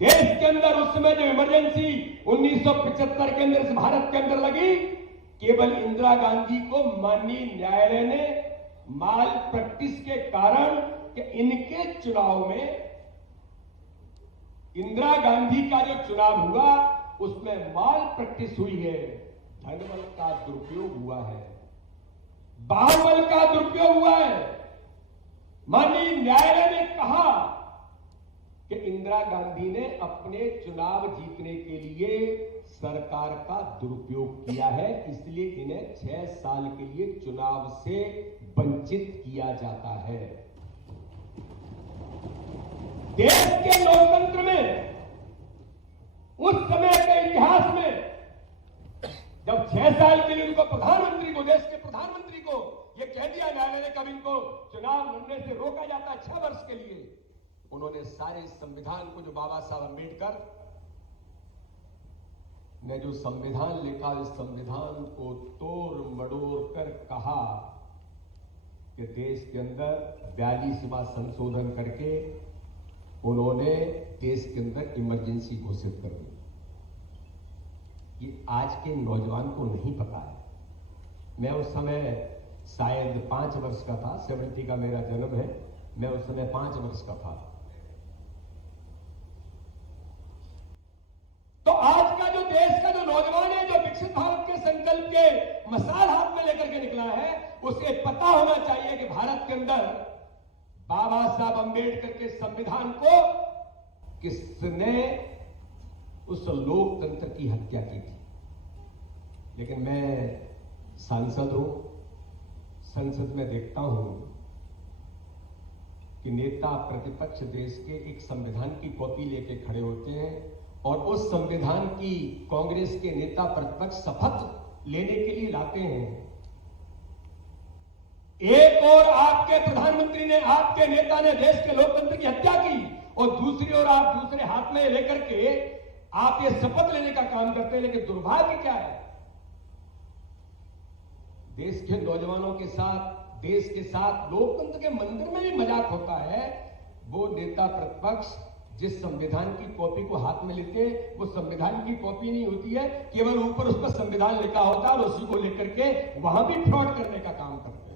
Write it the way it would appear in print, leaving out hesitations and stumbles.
देश के अंदर उस समय जो इमरजेंसी 1975 के अंदर भारत के अंदर लगी, केवल इंदिरा गांधी को माननीय न्यायालय ने माल प्रैक्टिस के कारण कि इनके चुनाव में इंदिरा गांधी का जो चुनाव हुआ उसमें माल प्रैक्टिस हुई है, धनबल का दुरुपयोग हुआ है, बाहुबल का दुरुपयोग हुआ है। माननीय न्यायालय ने कहा कि इंदिरा गांधी ने अपने चुनाव जीतने के लिए सरकार का दुरुपयोग किया है, इसलिए इन्हें 6 साल के लिए चुनाव से वंचित किया जाता है। देश के लोकतंत्र में उस समय के इतिहास में जब 6 साल के लिए उनको प्रधानमंत्री को, देश के प्रधानमंत्री को यह कह दिया न्यायालय ने कब इनको चुनाव लड़ने से रोका जाता है 6 वर्ष के लिए, उन्होंने सारे संविधान को, जो बाबा साहब अम्बेडकर ने जो संविधान लिखा, इस संविधान को तोड़ मड़ोड़ कर कहा कि देश के अंदर 42वां संशोधन करके उन्होंने देश के अंदर इमरजेंसी घोषित कर दी। ये आज के नौजवान को नहीं पता है। मैं उस समय शायद 5 वर्ष का था, 70 का मेरा जन्म है, मैं उस समय 5 वर्ष का था। तो आज का जो देश का जो नौजवान है, जो विकसित भारत के संकल्प के मसाल हाथ में लेकर के निकला है, उसे पता होना चाहिए कि भारत के अंदर बाबा साहब अम्बेडकर के संविधान को किसने उस लोकतंत्र की हत्या की थी। लेकिन मैं सांसद हूं, संसद में देखता हूं कि नेता प्रतिपक्ष देश के एक संविधान की कॉपी लेके खड़े होते हैं और उस संविधान की कांग्रेस के नेता प्रतिपक्ष शपथ लेने के लिए लाते हैं। एक और आपके प्रधानमंत्री ने, आपके नेता ने देश के लोकतंत्र की हत्या की और दूसरी ओर आप दूसरे हाथ में लेकर के आप ये शपथ लेने का काम करते हैं। लेकिन दुर्भाग्य क्या है, देश के नौजवानों के साथ, देश के साथ लोकतंत्र के मंदिर में भी मजाक होता है। वो नेता प्रतिपक्ष जिस संविधान की कॉपी को हाथ में लेते, वो संविधान की कॉपी नहीं होती है, केवल ऊपर उस पर संविधान लिखा होता है और उसी को लेकर के वहां भी फ्रॉड करने का काम करते हैं।